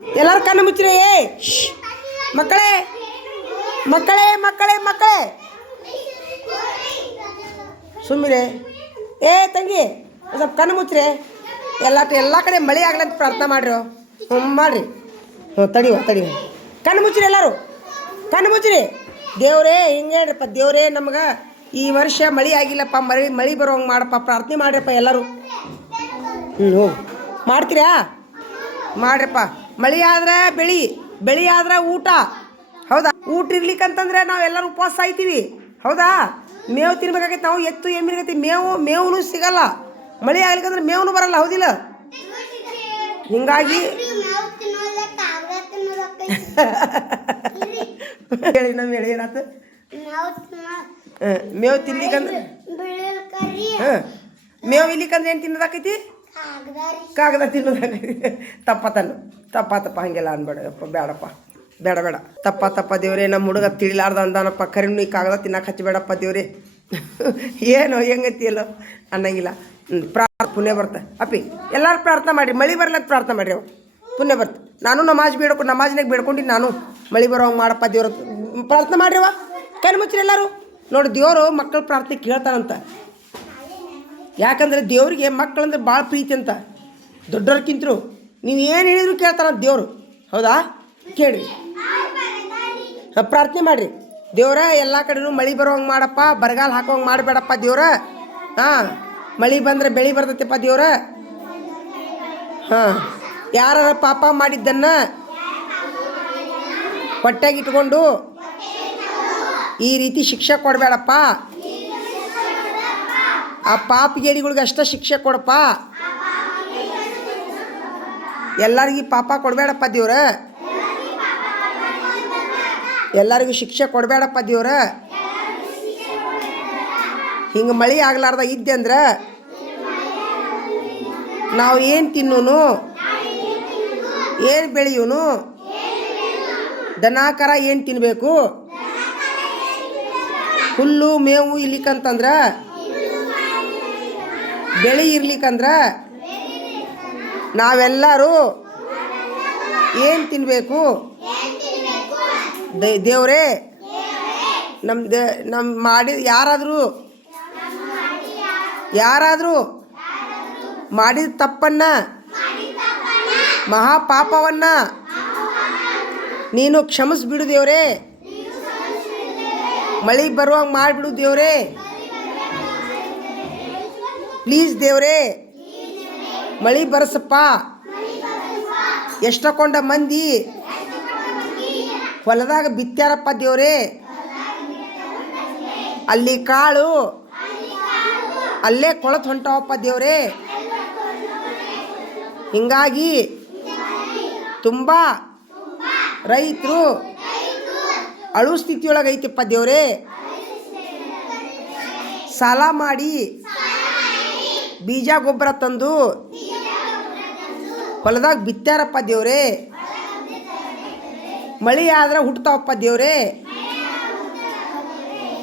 ಎಲ್ಲರೂ ಕಣ್ಣು ಮುಚ್ಚ್ರಿ. ಮಕ್ಕಳೇ ಮಕ್ಕಳೇ ಮಕ್ಕಳೇ ಮಕ್ಕಳೇ ಸುಮ್ಮಿರೆ. ತಂಗಿ ಸ್ವಲ್ಪ ಕಣ್ಣು ಮುಚ್ಚ್ರಿ. ಎಲ್ಲ ಕಡೆ ಮಳೆ ಆಗಲಿ ಅಂತ ಪ್ರಾರ್ಥನೆ ಮಾಡ್ರಿ. ಮಾಡಿರಿ. ತಡಿವ ಕಣ್ಣು ಮುಚ್ಚ್ರಿ. ಎಲ್ಲರೂ ಕಣ್ಣು ಮುಚ್ಚ್ರಿ. ದೇವ್ರೇ ಹಿಂಗೆ ಹೇಳ್ರಪ್ಪ. ದೇವ್ರೇ ನಮ್ಗೆ ಈ ವರ್ಷ ಮಳೆ ಆಗಿಲ್ಲಪ್ಪ. ಮಳೆ ಬರೋಂಗೆ ಮಾಡಪ್ಪ. ಪ್ರಾರ್ಥನೆ ಮಾಡ್ರಪ್ಪ ಎಲ್ಲರೂ. ಹೋಗಿ ಮಾಡ್ತೀರಾ? ಮಾಡ್ರಪ್ಪ. ಮಳೆ ಆದ್ರೆ ಬೆಳೆ ಆದ್ರೆ ಊಟ. ಹೌದಾ? ಊಟ ಇರ್ಲಿಕ್ಕಂತಂದ್ರೆ ನಾವೆಲ್ಲರೂ ಉಪವಾಸ ಸಾಯ್ತೀವಿ. ಹೌದಾ? ಮೇವು ತಿನ್ಬೇಕಾಗೈತೆ. ನಾವು ಎತ್ತು ಎಮ್ಮಿರ್ಗೈತಿ ಮೇವು ಸಿಗಲ್ಲ. ಮಳೆ ಆಗ್ಲಿಕ್ಕಂದ್ರೆ ಮೇವು ಬರಲ್ಲ. ಹೌದಿಲ್ಲ? ಹಿಂಗಾಗಿ ಹೇಳಿ ನಮ್ಮ ಹೇಳಿ ಏನಾಯ್ತು? ಮೇವು ತಿನ್ಲಿಕ್ಕಂದ್ರೆ ಮೇವು ಇರ್ಲಿಕ್ಕಂದ್ರೆ ಏನು ತಿನ್ನೋದಾಕೈತಿ? ಕಾಗದ ತಿನ್ನೋದಾಕೈತಿ. ತಪ್ಪ ಹಂಗೆಲ್ಲ ಅನ್ಬೇಡಪ್ಪ. ಬೇಡ ತಪ್ಪ ದೇವ್ರೆ. ನಮ್ಮ ಹುಡುಗ ತಿಳಿಲಾರ್ದ ಅಂದಾನಪ್ಪ. ಕರಿನು ಈ ಕಾಗದ ತಿನ್ನಕ್ಕೆ ಹಚ್ಚಬೇಡಪ್ಪ ದೇವ್ರೆ. ಏನು ಹೆಂಗೈತಿಯಲ್ಲೋ ಅನ್ನಂಗಿಲ್ಲ. ಪುಣ್ಯ ಬರ್ತ ಅಪ್ಪಿ. ಎಲ್ಲರೂ ಪ್ರಾರ್ಥನೆ ಮಾಡಿರಿ. ಮಳೆ ಬರ್ಲಂತ ಪ್ರಾರ್ಥನೆ ಮಾಡಿರಿ. ಅವು ಪುಣ್ಯ ಬರ್ತ. ನಾನು ನಮಾಜ್ನಾಗ ಬೇಡ್ಕೊಂಡಿನಿ. ನಾನು ಮಳೆ ಬರೋಂಗೆ ಮಾಡಪ್ಪ ದೇವ್ರ ಪ್ರಾರ್ಥನೆ ಮಾಡಿರಿವ. ಕಣ್ಣು ಮುಚ್ಚ್ರಿ ಎಲ್ಲರೂ. ನೋಡಿ, ದೇವರು ಮಕ್ಕಳ ಪ್ರಾರ್ಥನೆ ಕೇಳ್ತಾನಂತ. ಯಾಕಂದರೆ ದೇವ್ರಿಗೆ ಮಕ್ಕಳಂದ್ರೆ ಭಾಳ ಪ್ರೀತಿ ಅಂತ. ದೊಡ್ಡವ್ರಕ್ಕಿಂತರು ನೀವು ಏನು ಹೇಳಿದ್ರು ಕೇಳ್ತಾನಂತ ದೇವರು. ಹೌದಾ? ಕೇಳಿ ಪ್ರಾರ್ಥನೆ ಮಾಡಿರಿ. ದೇವ್ರ ಎಲ್ಲ ಕಡೆನೂ ಮಳೆ ಬರೋಂಗೆ ಮಾಡಪ್ಪ. ಬರಗಾಲ ಹಾಕೋಂಗೆ ಮಾಡಬೇಡಪ್ಪ ದೇವ್ರ. ಮಳೆ ಬಂದರೆ ಬೆಳೆ ಬರ್ತೈತೆಪ್ಪ ದೇವ್ರ. ಯಾರ ಪಾಪ ಮಾಡಿದ್ದನ್ನು ಹೊಟ್ಟೆಗಿಟ್ಕೊಂಡು ಈ ರೀತಿ ಶಿಕ್ಷೆ ಕೊಡಬೇಡಪ್ಪ. ಆ ಪಾಪಿಗೇಡಿಗಳಿಗೆ ಅಷ್ಟ ಶಿಕ್ಷೆ ಕೊಡಪ್ಪ. ಎಲ್ಲರಿಗೂ ಪಾಪ ಕೊಡಬೇಡಪ್ಪ ದೇವ್ರ. ಎಲ್ಲರಿಗೂ ಶಿಕ್ಷೆ ಕೊಡಬೇಡಪ್ಪ ದೇವ್ರ. ಹಿಂಗೆ ಮಳೆ ಆಗ್ಲಾರ್ದ ಇದ್ದೆ ಅಂದ್ರೆ ನಾವು ಏನು ತಿನ್ನೋನು, ಏನು ಬೆಳೆಯೋನು, ದನಕರ ಏನು ತಿನ್ನಬೇಕು, ಹುಲ್ಲು ಮೇವು ಇರ್ಲಿಕ್ಕಂತಂದ್ರೆ, ಬೆಳೆ ಇರ್ಲಿಕ್ಕಂದ್ರೆ ನಾವೆಲ್ಲರೂ ಏನು ತಿನ್ನಬೇಕು? ದೇವ್ರೇ ನಮ್ಮ ಮಾಡಿ ಯಾರಾದರೂ ಮಾಡಿದ ತಪ್ಪನ್ನು, ಮಹಾಪಾಪವನ್ನು ನೀನು ಕ್ಷಮಿಸ್ಬಿಡು ದೇವ್ರೇ. ಮಳೆ ಬರುವಂಗೆ ಮಾಡಿಬಿಡು ದೇವ್ರೇ. ಪ್ಲೀಸ್ ದೇವ್ರೇ, ಮಳೆ ಬರಸಪ್ಪ. ಎಷ್ಟಕೊಂಡ ಮಂದಿ ಹೊಲದಾಗ ಬಿತ್ಯಾರಪ್ಪ ದೇವ್ರೇ. ಅಲ್ಲಿ ಕಾಳು ಅಲ್ಲೇ ಕೊಳತು ಹೊಂಟವಪ್ಪ ದೇವ್ರೇ. ಹಿಂಗಾಗಿ ತುಂಬ ರೈತರು ಅಳು ಸ್ಥಿತಿಯೊಳಗೆ ಐತಿಪ್ಪ ದೇವ್ರೇ. ಸಾಲ ಮಾಡಿ ಬೀಜ ಗೊಬ್ಬರ ತಂದು ಹೊಲದಾಗ ಬಿತ್ತಾರಪ್ಪ ದೇವ್ರೇ. ಮಳೆ ಆದ್ರೆ ಹುಟ್ತಾವಪ್ಪ ದೇವ್ರೇ.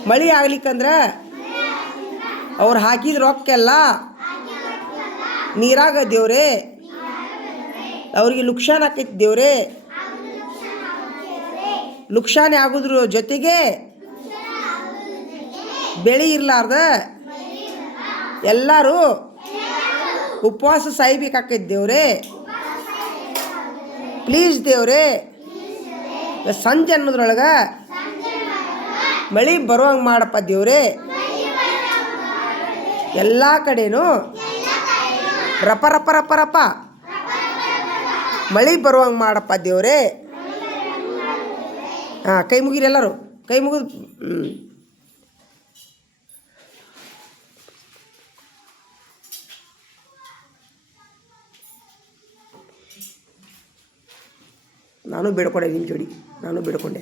ಮಳೆ ಆಗ್ಲಿಕ್ಕಂದ್ರೆ ಅವ್ರು ಹಾಕಿದ ರೊಕ್ಕೆಲ್ಲ ನೀರಾಗ ದೇವ್ರೇ. ಅವ್ರಿಗೆ ಲುಕ್ಷಾನ್ ಆಕೈತಿ ದೇವ್ರೇ. ಲುಕ್ಷಾನೆ ಆಗೋದ್ರ ಜೊತೆಗೆ ಬೆಳೆ ಇರ್ಲಾರ್ದ ಎಲ್ಲರೂ ಉಪವಾಸ ಸಾಯ್ಬೇಕಾಕೈತಿ ದೇವ್ರೇ. ಪ್ಲೀಸ್ ದೇವ್ರೇ, ಸಂಜೆ ಅನ್ನೋದ್ರೊಳಗೆ ಮಳೆ ಬರುವಂಗೆ ಮಾಡಪ್ಪ ದೇವ್ರೇ. ಎಲ್ಲ ಕಡೆನೂ ರಪ ರಪ ರಪ ರಪ ಮಳೆ ಬರುವಂಗೆ ಮಾಡಪ್ಪ ದೇವ್ರೇ. ಕೈ ಮುಗಿರಿ ಎಲ್ಲರೂ. ಕೈ ಮುಗಿದು ನಾನು ಬೇಡ್ಕೊಂಡೆ ನಿಮ್ಮ ಜೋಡಿ. ನಾನು ಬೇಡ್ಕೊಂಡೆ.